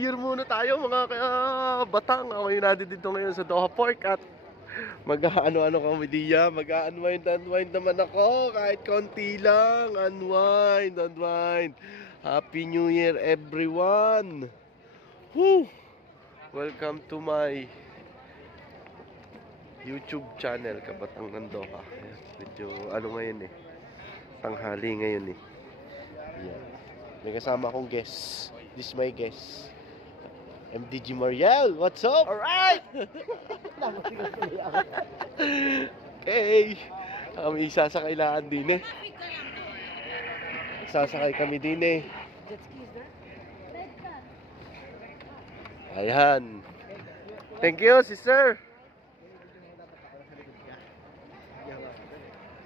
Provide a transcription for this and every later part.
Year muna tayo mga batang. Ako yung nandito ngayon sa Doha Park at mag-ano-ano kami diya. Mag-unwind naman ako kahit konti lang. Unwind. Happy New Year everyone. Woo! Welcome to my YouTube channel, Kabatang ng Doha. Medyo ano ngayon tanghali ngayon Ayan. May kasama akong guest. This is my guest. MDG Mariel, what's up? Alright! Okay. Kami isasakailaan din Sasakay kami din Ayan. Thank you, sister.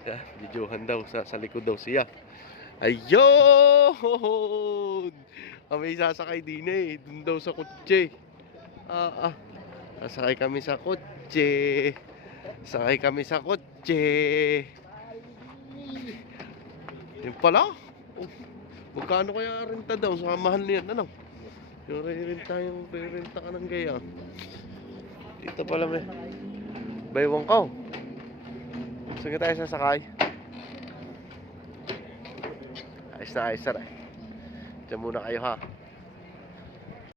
Yeah, videohan daw sa likod daw siya. Ayun! Kami sasakay din dun daw sa kotse. Sasakay kami sa kotse. Yun pala. Magkano kaya renta daw? Sa mahal niyan, ano? Yung renta ka ng gaya. Dito pala may baywang ko. Sige tayo sasakay. Ayos na. Diyan muna kayo ha.